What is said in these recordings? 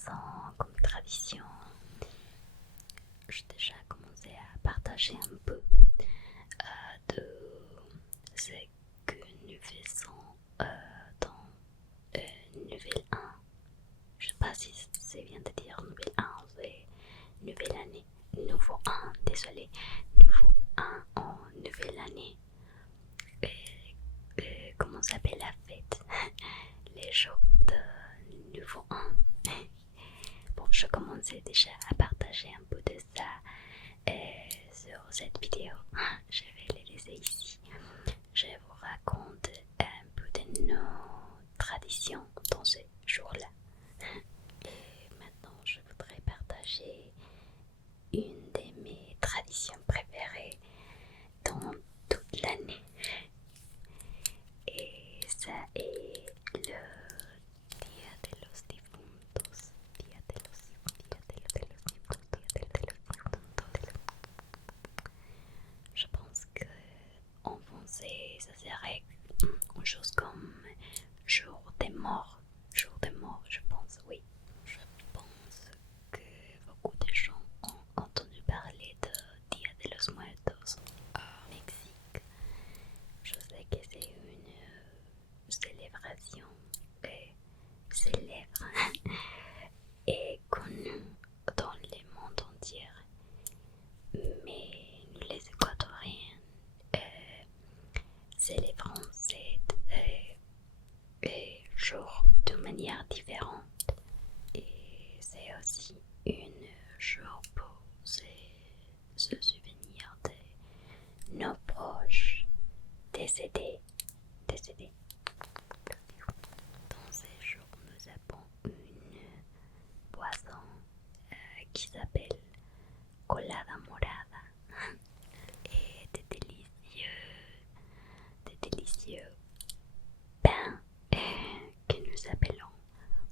faisant comme tradition, j'ai déjà commencé à partager un peu de ce que nous faisons dans Nouvelle 1. Je sais pas si c'est bien de dire Nouvelle 1, c'est Nouvelle année. Nouveau 1, désolé. Nouveau 1 en Nouvelle année. Comment s'appelle la fête? Les jours de Nouveau 1. Bon, je commençais déjà à partager un peu de ça sur cette vidéo. Je vais les laisser ici. Je vous raconte un peu de nos traditions dans ce jour-là. Et maintenant, je voudrais partager une de mes traditions préférées dans toute l'année. Et ça est le Dia de los Difuntos. Dia de los Difuntos. Je pense que en français, ça serait une chose comme jour des morts. Jour des morts, je pense, oui. Je pense que beaucoup de gens ont entendu parler de Dia de los Muertos au Mexique. Je sais que c'est une célébration célèbre et connue dans le monde entier. Mais nous les Équatoriens célébrons cet jour de manière différente. Et c'est aussi une jour pour se souvenir de nos proches décédés. Dans ces jours, nous avons une boisson qui s'appelle colada morada et des délicieux pains que nous appelons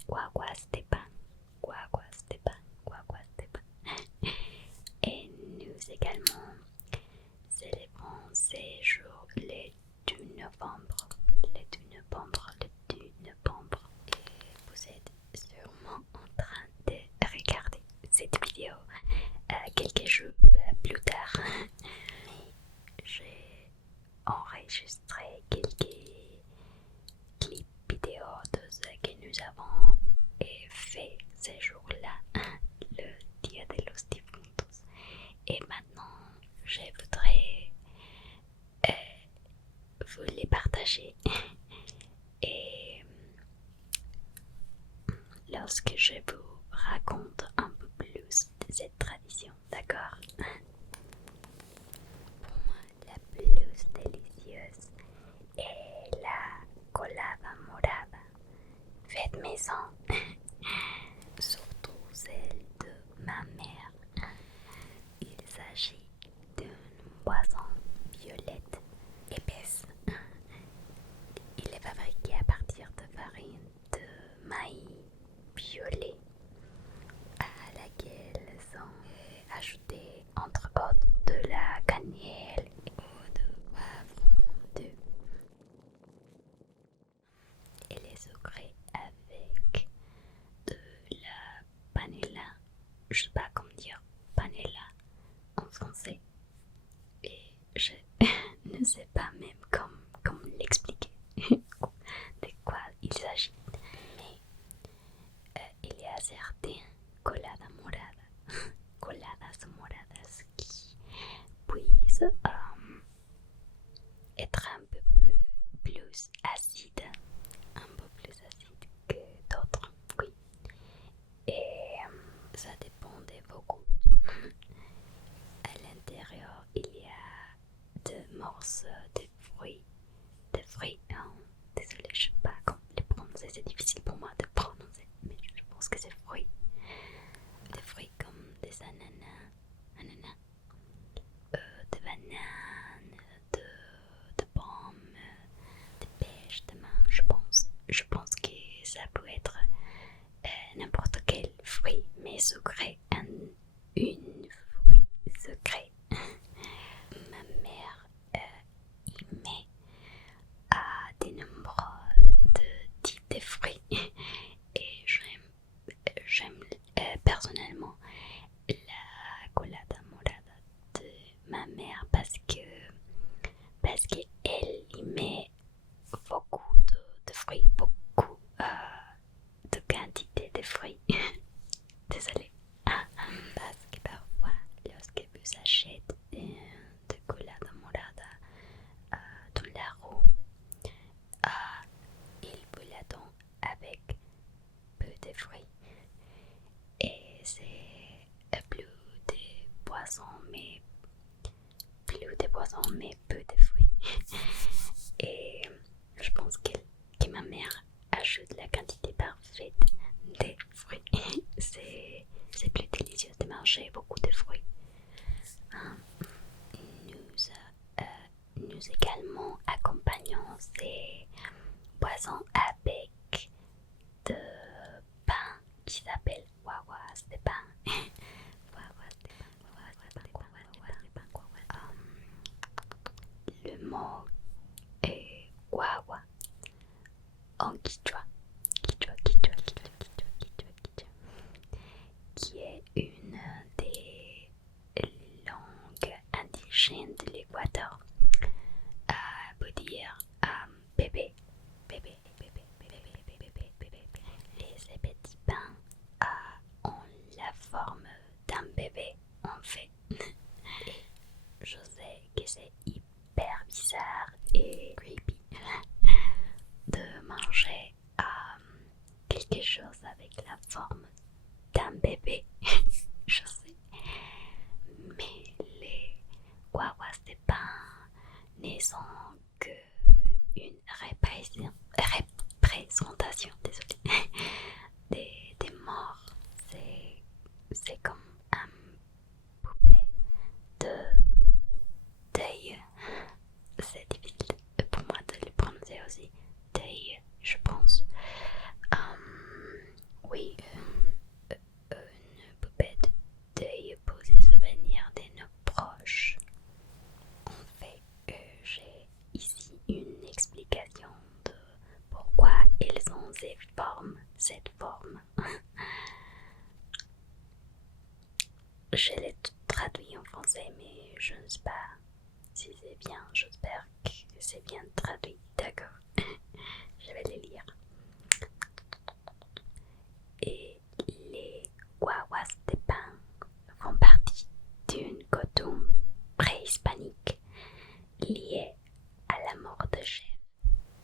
guaguas de pan. Et nous également célébrons ces jours le 2 novembre. Et vous êtes sûrement en train de regarder cette vidéo quelques jours plus tard. J'ai enregistré quelques clips vidéo de ce que nous avons fait ces jours-là, le Dia de los Difuntos. Et maintenant, je voudrais vous les partager. Et lorsque je vous raconte un peu plus de cette tradition, d'accord? Pour moi, la plus délicieuse est la colada morada, faite maison, surtout celle de ma mère. Il s'agit d'une boisson violette épaisse. Il est fabriqué à partir de farine de maïs violet à laquelle sont ajoutés entre autres de la cannelle et de poivron de et les sucrés avec de la panela. Je sais pas comment dire panela en français et je ne sais pas même comment l'expliquer de quoi il s'agit. Mais il y a certaines coladas moradas qui puissent être un peu plus acides, que d'autres, oui. Et ça dépend de vos goûts. À l'intérieur, il y a des morceaux de fruits. Désolée, je sais pas comment les prononcer, c'est difficile pour moi de prononcer, mais je pense que c'est fruits. Des fruits comme des ananas, de bananes, de pommes, de pêches, de main, je pense. Je pense que ça peut être n'importe quel fruit, mais sucré. Une fruit sucré. Ma mère y met des nombreux de types de fruits et j'aime fruits. Et c'est plus des poissons, mais peu de fruits. Et je pense que ma mère ajoute la quantité parfaite des fruits. C'est plus délicieux de manger beaucoup de fruits. Nous également accompagnons ces boissons avec de pain qui s'appelle wawas de pain. Le mot est wawa en quichua, qui est une des langues indigènes de l'Équateur. Peut dire bébé. Les petits pains ont la forme d'un bébé en fait. Et je sais que c'est hyper bizarre et creepy de manger quelque chose avec la forme d'un bébé. Je sais. Mais les wawas de pain ne sont que une représentation des morts. C'est comme un poupée de deuil. C'est difficile pour moi de le prononcer aussi. Deuil, je pense. Oui, une poupée de deuil pour se souvenir de nos proches. En fait, j'ai ici une explication de pourquoi ils ont cette forme. Je l'ai traduit en français, mais je ne sais pas si c'est bien. J'espère que c'est bien traduit. D'accord. Je vais le lire. Et les wawas de pain font partie d'une coutume préhispanique liée à la mort de chefs,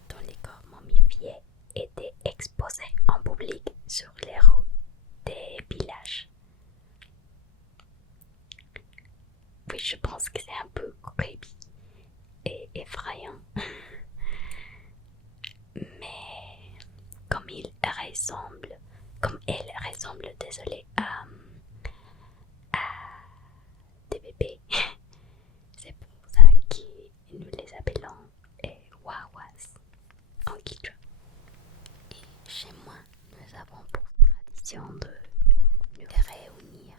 dont les corps momifiés étaient exposés en public sur les routes des villages. Oui, je pense que c'est un peu creepy et effrayant. Mais comme elle ressemble, désolé, à des bébés, c'est pour ça que nous les appelons wawas en quichua. Et chez moi, nous avons pour tradition de nous réunir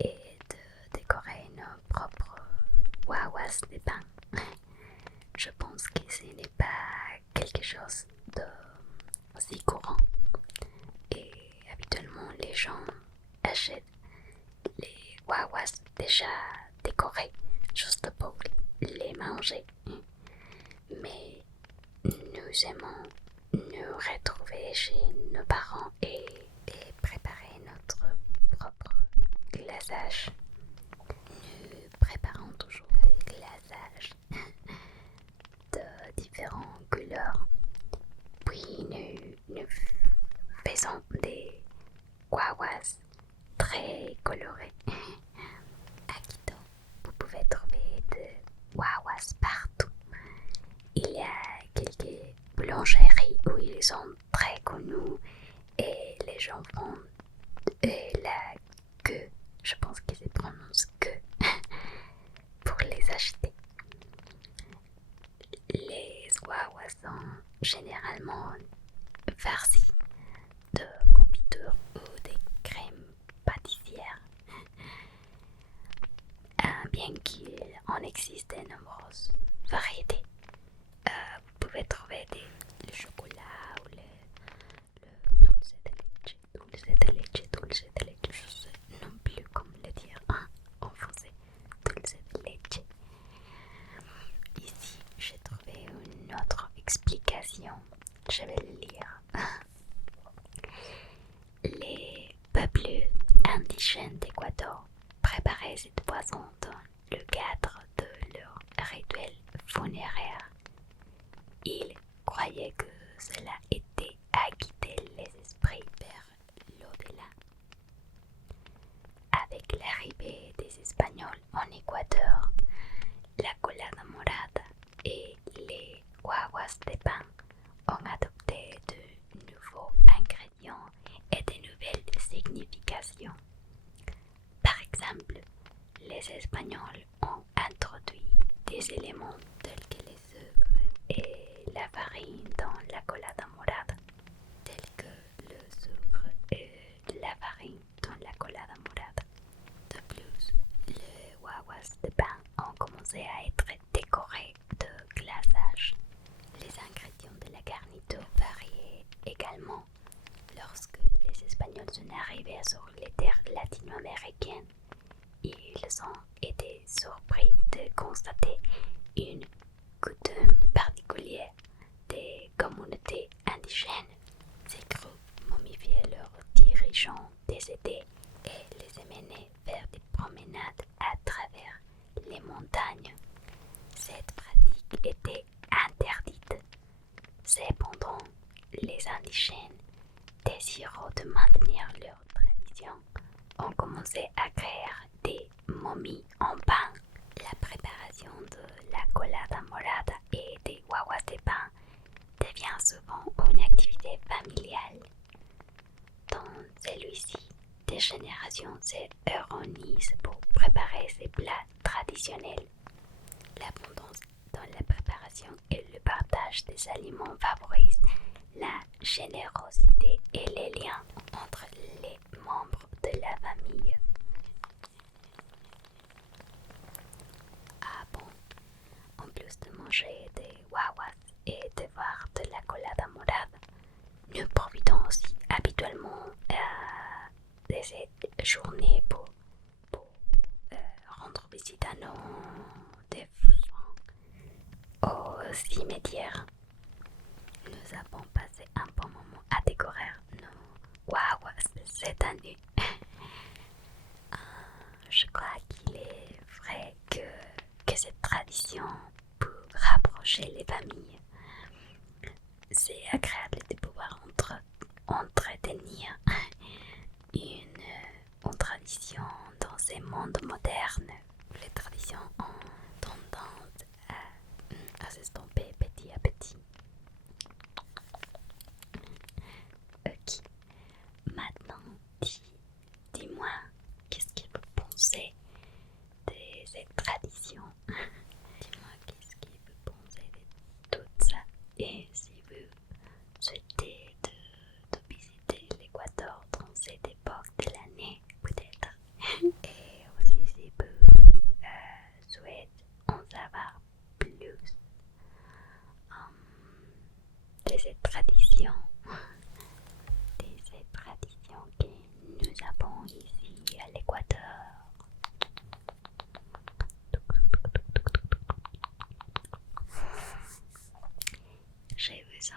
et de décorer nos propres wawas de pain. Je pense que ce n'est pas quelque chose de si courant. Et habituellement, les gens achètent les wawas déjà décorés juste pour les manger. Mais nous aimons nous retrouver chez nos parents et préparer notre propre glaçage. Nous préparons toujours des glaçages de différentes couleurs. Puis nous faisons des wawas très colorés. À Quito, vous pouvez trouver des wawas partout. Il y a quelques boulangeries où ils sont très connus et les gens font la queue, je pense qu'ils se prononcent queue, pour les acheter. Les wawas sont généralement farcis de confiture ou de crème pâtissière. Bien qu'il en existe de nombreuses variétés. Vous pouvez trouver le chocolat ou le dulce de leche, je sais non plus comment le dire en français, dulce de leche. Ici, j'ai trouvé une autre explication, je vais le lire. Les peuples indigènes d'Équateur préparaient cette boisson dans le cadre de leur rituel funéraire. Ils croyaient que cela aidait à quitter les esprits guaguas de pain ont adopté de nouveaux ingrédients et de nouvelles significations. Par exemple, les Espagnols ont introduit des éléments tels que les sucres et la farine dans la colada morada, tels que le sucre et la farine dans la colada morada. De plus, les guaguas de pain ont commencé à être décorés de glaçage. Les ingrédients de la garniture variaient également. Lorsque les Espagnols sont arrivés sur les terres latino-américaines, ils ont été surpris de constater une coutume particulière des communautés indigènes. Ces groupes momifiaient leurs dirigeants décédés et les amenaient faire des promenades à travers les montagnes. Cette pratique était interdite. Cependant, les indigènes, désireux de maintenir leur tradition, ont commencé à créer des momies en pain. La préparation de la colada morada et des guaguas de pain devient souvent une activité familiale. Dans celui-ci, des générations se réunissent pour préparer ces plats traditionnels. L'abondance dans la préparation et le partage des aliments favorisent la générosité et les liens entre les membres de la famille. Ah bon, en plus de manger des guaguas et de boire de la colada morada, nous profitons aussi habituellement de cette journée pour rendre visite à nos défunts au cimetière. Nous avons passé un bon moment à décorer nos guaguas cette année. Je crois qu'il est vrai que cette tradition peut rapprocher les familles. C'est agréable de pouvoir entretenir une tradition dans ces mondes modernes où les traditions ont tendance à s'estomper petit à petit. Ok, maintenant dis-moi, qu'est-ce que vous pensez de cette tradition? Dis-moi, qu'est-ce que vous pensez de tout ça? Et si vous souhaitez de visiter l'Équateur dans cette époque de l'année, peut-être. Et aussi si vous souhaitez en savoir plus de cette tradition que nous avons ici à l'Équateur. Je vous